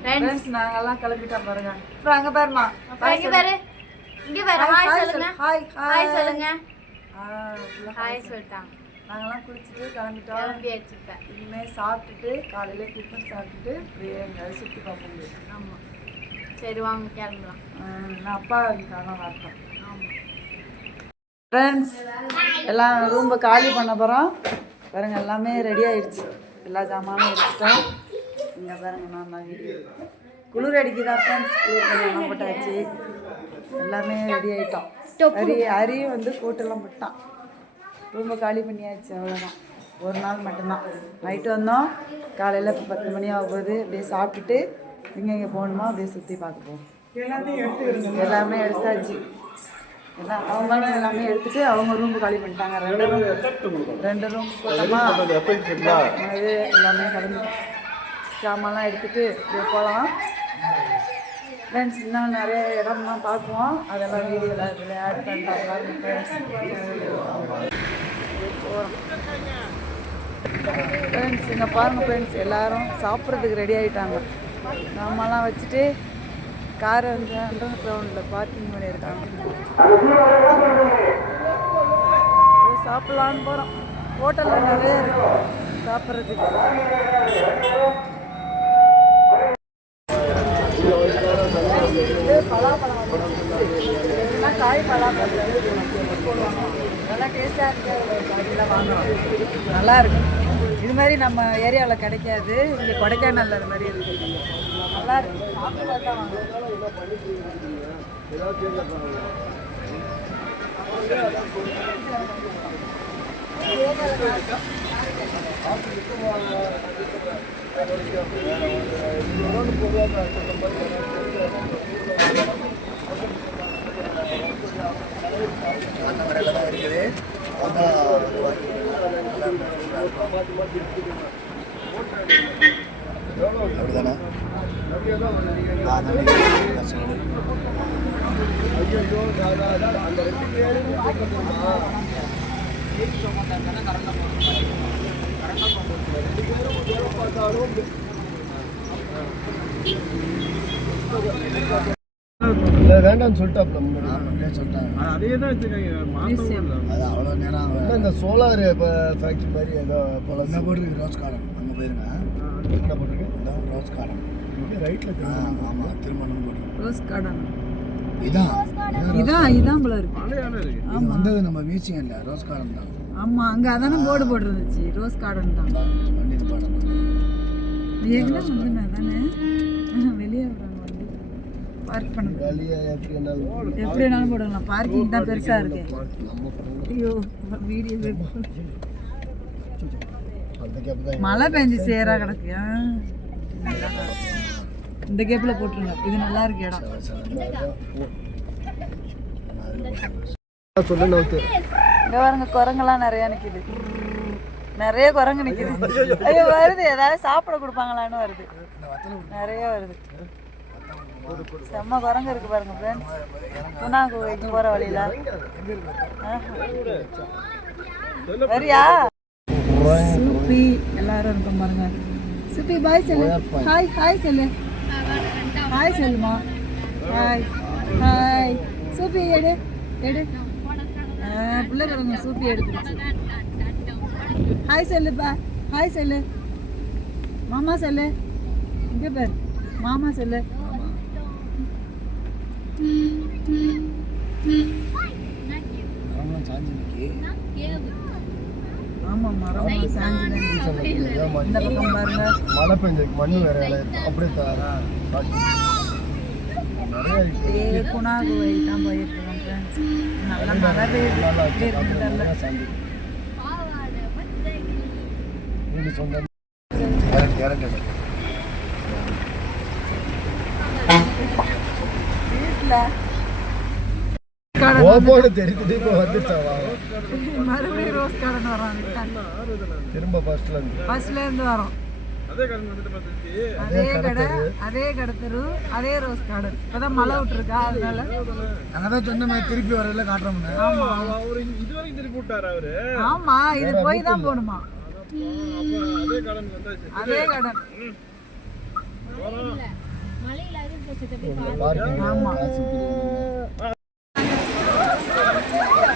Friends நாங்கெல்லாம் கிளம்பிட்டோம் பாருங்க. அப்புறம் அங்க பாருமா. இங்க பாரு. இங்க பாரு. ஹாய் சொல்லுங்க. ஹாய் சொல்லுங்க. ஹாய் சொல்லிட்டாங்க. நாங்கெல்லாம் குளிச்சுட்டு கிளம்பிட்டோம். கிளம்பியாச்சு. இனிமே சாப்பிட்டுட்டு காலையில டிஃபன் சாப்பிட்டுட்டு அப்படியே எங்கேயாவது சுற்றி பார்க்க முடியும். ஆமாம். சரி வாங்க கிளம்பலாம். நான் அப்பா காணாம வரேன். ஆமாம் ஃப்ரெண்ட்ஸ் எல்லாம் ரூம்பை காலி பண்ண போகிறோம் பாருங்கள். எல்லாமே ரெடி ஆகிடுச்சு. எல்லா ஜாமானும் எடுத்துட்டோம். இங்கே பாருங்கள் நான் தான் வீடியோ குளிர் அடிக்குதா ஃப்ரெண்ட்ஸ். குளிர் கல்யாணம் போட்டாச்சு. எல்லாமே ரெடி ஆகிட்டோம். அரி வந்து கோட்டெல்லாம் போட்டான். ரூம்பை காலி பண்ணியாச்சு. அவ்வளோதான். ஒரு நாள் மட்டும்தான். நைட்டு வந்தோம். காலையில் இப்போ 10 மணி ஆகும்போது அப்படியே சாப்பிட்டுட்டு எங்கே போகணுமோ அப்படியே சுற்றி பார்க்க போவோம். எல்லாமே எடுத்தாச்சு. எல்லாம் அவங்களும் எல்லாமே எடுத்துகிட்டு அவங்க ரூம்பு காலி பண்ணிட்டாங்க. 2 ரூம் போட்டோமா அது எல்லாமே கிளம்பி சாமான்லாம் எடுத்துகிட்டு அப்படியே போகலாம் ஃப்ரெண்ட்ஸ். இன்னும் நிறைய இடம்லாம் பார்க்குவோம். அதெல்லாம் வீடியோவில் இதில் ஆட் பண்ணுறாங்க ஃப்ரெண்ட்ஸ். இங்கே பாருங்கள் ஃப்ரெண்ட்ஸ், எல்லோரும் சாப்பிட்றதுக்கு ரெடி ஆகிட்டாங்க. நம்மலாம் வச்சுட்டு காரை வந்து அண்டர் கிரவுண்டில் பார்க்கிங் பண்ணியிருக்காங்க. சாப்பிட்லான்னு போகிறோம். ஹோட்டலில் நிறைய இருக்கும் சாப்பிட்றதுக்கு. பலாப்பழம் வந்து காய் பலாப்பழம் நல்லா டேஸ்டாக இருக்குது. வாங்கலாம், நல்லா இருக்கும். இது மாதிரி நம்ம ஏரியாவில் கிடைக்காது. இங்கே கொடைக்கானல் அது மாதிரி இருக்குது. நல்லா இருக்கு. சாப்பிட்டு தான் இருக்குது. அப்படிதானே வேண்டாம்னு சொல்லிட்டாப்ல. சொல்லிட்டாங்க அதே தான் வச்சுருக்காங்க. அது அவ்வளோ நேரம் இந்த சோலார் இப்போ ஃபேக்ட்ரி மாதிரி ஏதோ என்ன போட்டிருக்கு. ரோஸ் கார்டன் அங்கே போயிருங்க. என்ன போட்டிருக்கு? ரோஸ் கார்டன் ரைட்டில். ஆமாம், திருமணம் போட்டிருக்கு. ரோஸ் கார்டன் இதான் போல இருக்கு. இது வந்தது நம்ம மியூசியம் இல்லை, ரோஸ் கார்டன் தான். ஆமாம், அங்கே அதானே போர்டு போட்டுருந்துச்சு. ரோஸ் கார்டன் தான். வண்டி பாடம் தானே வெளியே விடுறாங்க. வண்டி பார்க் பண்ண வெளியே எப்படி வேணாலும் போடலாம். பார்க்கிங் தான் பெருசாக இருக்கு. ஐயோ வீடியோ மழை பெஞ்சு சேரா கிடக்கு. இந்த கேப்பில் போட்டுருங்க. இது நல்லா இருக்கு இடம். இங்கே பாருங்க, குரங்கெல்லாம் நிறையா நிற்கிது. நிறைய குரங்கு நிற்கிது. ஐயோ வருது. ஏதாவது சாப்பிட கொடுப்பாங்களான்னு வருது. நிறைய வருது. செம்ம குரங்கு இருக்கு பாருங்க ஃப்ரெண்ட்ஸ். குணாக்கு வைக்க போகிற வழியில வரியா? சூப்பி எல்லாரும் இருக்கும் பாருங்க. சூப்பி பாய் சொல்லு. ஹாய் ஹாய் சொல்லு. ஹாய் சொல்லுமா. Hi hi. சூப்பி எடு எடு. பிள்ளை பாருங்க சூப்பி எடுத்துருச்சு. ஹாய் சொல்லுப்பா. ஹாய் சொல்லு. மாமா சொல்லு. இங்கே பாரு மாமா சொல்லு. ஆமா மரம் சாஞ்சி. இந்த பக்கம் பாருங்க மழை பெஞ்சு மண்ணு வேற அப்படியே குணாகு தான் போயிருக்கோம் ஃப்ரெண்ட்ஸ். நல்லா மழை பெய்யுது. மறுபடியும் ரோஸ் கார்டன் வரோம். திரும்ப ஃபர்ஸ்ட்ல இருந்து வரோம். அதே கடை அதே கடை தெரு அதே ரோஸ் கார்டன். இப்பதான் மழை விட்டுருக்கா அதனால அங்கதான் சொன்ன திருப்பி வரையில காட்டுறோம். ஆமா இது போய் தான் போகணுமா. அதே கடன் ஆமாம்.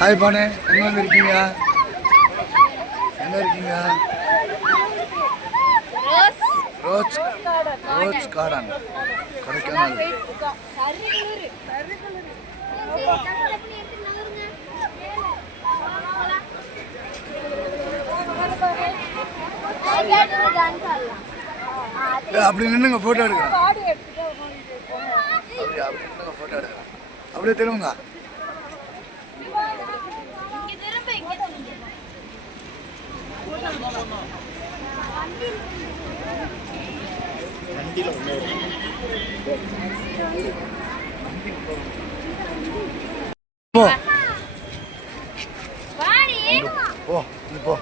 ஹாய் பானே, எங்கே இருக்கீங்க? எங்கே இருக்கீங்க? Rose garden Kodaikanal. அப்படி நின்னுங்க, போட்டோ எடுக்கிறேன். அப்படி நின்னுங்க, போட்டோ எடுக்கிறேன். அப்படியே திரும்புங்க. போ நீ போ.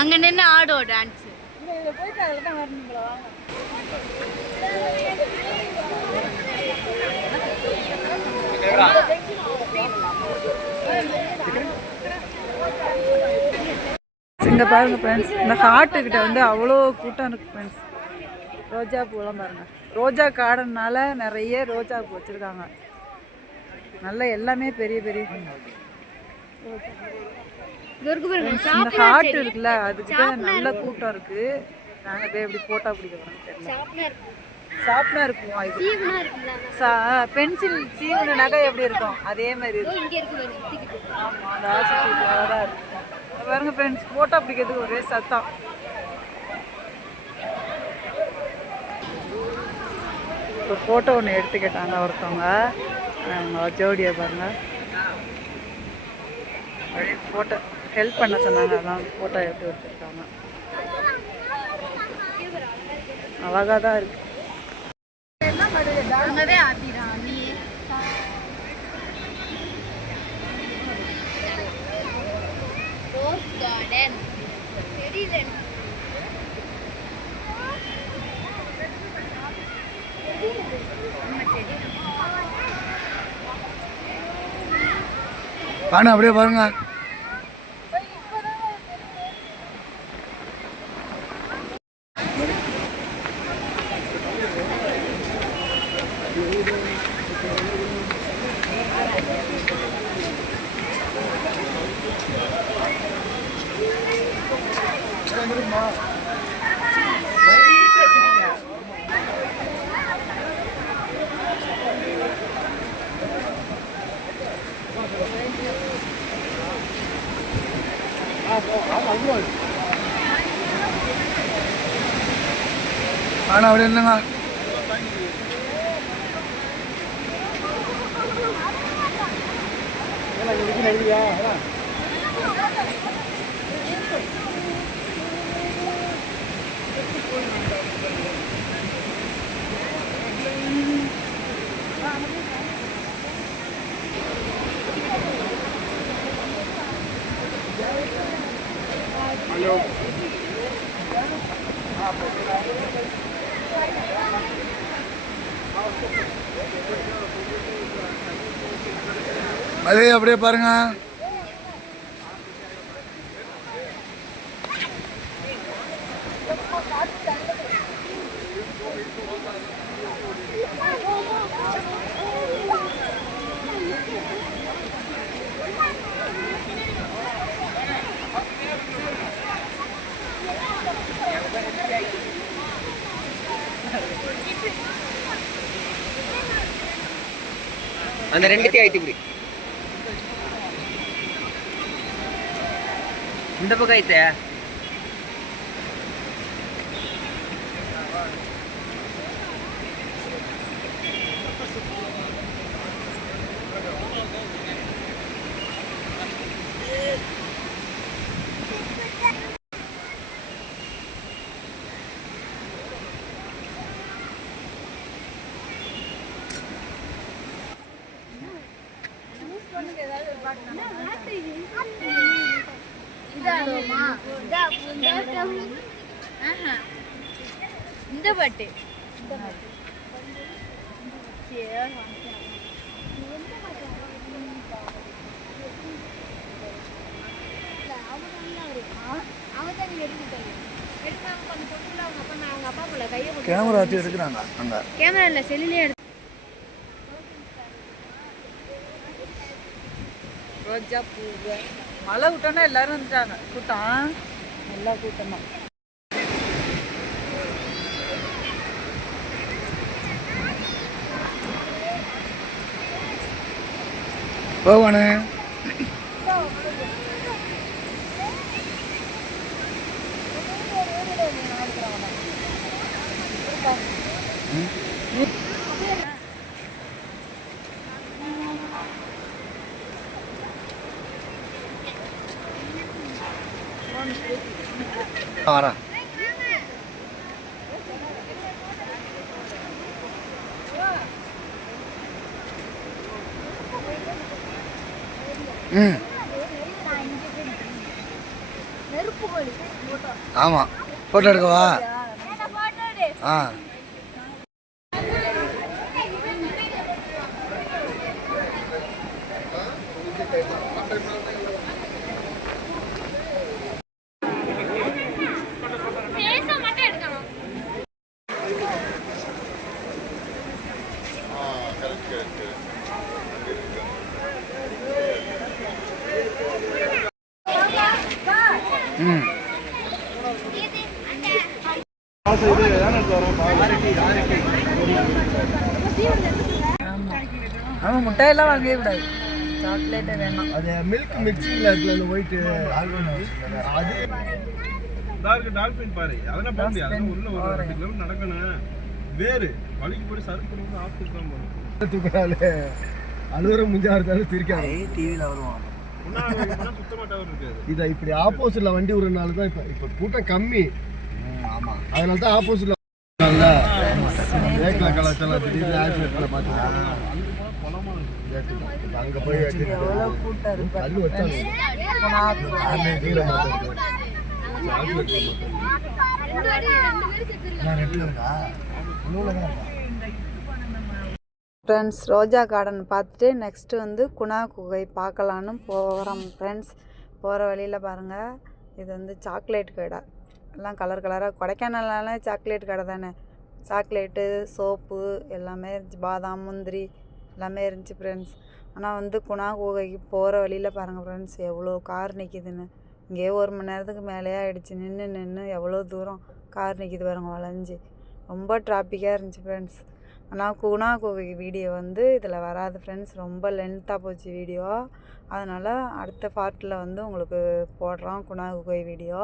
அங்க நின்று ஆடும் டான்ஸ். இங்கே பாருங்க ஃப்ரெண்ட்ஸ், இந்த ஹாட்டுக்கிட்ட வந்து அவ்வளோ கூட்டம் இருக்குது ஃப்ரெண்ட்ஸ். ரோஜா பூலாம் பாருங்கள். ரோஜா கார்டன்னால நிறைய ரோஜா பூ வச்சுருக்காங்க. நல்ல எல்லாமே பெரிய பெரிய இந்த ஹாட் இருக்குல்ல, அதுக்கிட்ட நல்ல கூட்டம் இருக்குது. நாங்கள் போய் எப்படி ஃபோட்டோ பிடிக்க போகிறோம்னு தெரியல. ஷார்ப்னர் பூவா இது? பென்சில் சீவுன நகை எப்படி இருக்கும் அதே மாதிரி இருக்கு. ஆமாம், அந்த ஆசிரியர் தான் இருக்கு. பாருங்க ஃப்ரெண்ட்ஸ், ஃபோட்டோ பிடிக்கிறதுக்கு ஒரே சத்தம். ஒரு ஃபோட்டோ ஒன்று எடுத்துக்கிட்டாங்க ஒருத்தவங்க, அவங்க ஜோடியை பாருங்கள். அப்படியே ஃபோட்டோ ஹெல்ப் பண்ண சொன்னாங்க, அதான் ஃபோட்டோ எடுத்து வச்சுருக்காங்க. அழகாக தான் இருக்கு. பானை அப்படியே பாருங்க. பானை அப்படியே என்னங்க அதே அப்படியே பாருங்க. அந்த ரெண்டுத்தையும் ஆயிட்டு இப்படி இந்த பக்கம் ஆயிட்டு இதாடுவோமா இந்த பாட்டு கேமரா வச்சு எடுக்கிறாங்க அங்கே. கேமரா இல்லை செல்லுலேயே எடுத்து ரோஜா பூ மழை விட்டோன்னா எல்லாரும் வந்துட்டாங்க. கூட்டம் எல்லா கூட்டம் தான். போவானே வரேன். ஆமாம் ஃபோட்டோ எடுக்கவா? ஆ ம் ஆமாம் முட்டையெல்லாம் வாங்கவே கூடாது. சாக்லேட்டே வேணாம். அது மில்க் மிக்சிங்கில் இருக்குல்ல அந்த ஒயிட்டு அது டால்பின் பாரு அதெல்லாம் போக முடியாது. அதெல்லாம் உள்ள ஒரு 2 கிலோமீட்டர் நடக்கணும். வேறு வழிக்கு போய் சர்வ் பண்ணி ஆஃபீஸ் தான் போகணும். தூக்கினாலே அலுவலக முஞ்சா இருந்தாலும் திருக்காது. டிவியில் வருவான் சுத்தமாக டவர் இருக்காது. இதை இப்படி ஆப்போசிட்ல வண்டி விடுறதுனால தான் இப்போ கூட்டம் கம்மி. ஆமாம் அதனால தான் ஆப்போசிட்ல கலாச்சாரம் திடீர்னு ஆக்சிடென்ட்ல பார்த்துக்கலாம். அங்கே போய் எவ்வளோ கூட்டம் இருக்கு. கல் வச்சாங்க ஃப்ரெண்ட்ஸ் ரோஜா கார்டன் பார்த்துட்டு நெக்ஸ்ட்டு வந்து குணா குகை பார்க்கலான்னு போகிறோம் ஃப்ரெண்ட்ஸ். போகிற வழியில் பாருங்கள், இது வந்து சாக்லேட் கடை. எல்லாம் கலர் கலராக. கொடைக்கானல்னாலே சாக்லேட் கடை தானே. சாக்லேட்டு, சோப்பு எல்லாமே இருந்துச்சு. பாதாம், முந்திரி எல்லாமே இருந்துச்சு ஃப்ரெண்ட்ஸ். ஆனால் வந்து குணா குகைக்கு போகிற வழியில் பாருங்கள் ஃப்ரெண்ட்ஸ், எவ்வளோ கார் நிற்கிதுன்னு. இங்கேயே 1 மணி நேரத்துக்கு மேலேயே ஆகிடுச்சு. நின்று எவ்வளோ தூரம் கார் நிற்கிது பாருங்கள் வளைஞ்சி. ரொம்ப டிராஃபிக்காக இருந்துச்சு ஃப்ரெண்ட்ஸ். ஆனால் குணா குகை வீடியோ வந்து இதில் வராது ஃப்ரெண்ட்ஸ். ரொம்ப லென்த்தாக போச்சு வீடியோ. அதனால் அடுத்த பார்ட்டில் வந்து உங்களுக்கு போடுறோம் குணா குகை வீடியோ.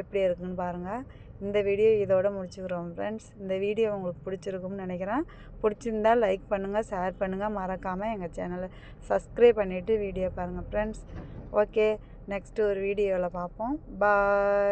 எப்படி இருக்குன்னு பாருங்கள். இந்த வீடியோ இதோட முடிச்சுக்கிறோம் ஃப்ரெண்ட்ஸ். இந்த வீடியோ உங்களுக்கு பிடிச்சிருக்கும்னு நினைக்கிறேன். பிடிச்சிருந்தால் லைக் பண்ணுங்கள், ஷேர் பண்ணுங்கள். மறக்காமல் எங்கள் சேனலை சப்ஸ்கிரைப் பண்ணிவிட்டு வீடியோ பாருங்கள் ஃப்ரெண்ட்ஸ். ஓகே, நெக்ஸ்ட்டு ஒரு வீடியோவில் பார்ப்போம். பாய்.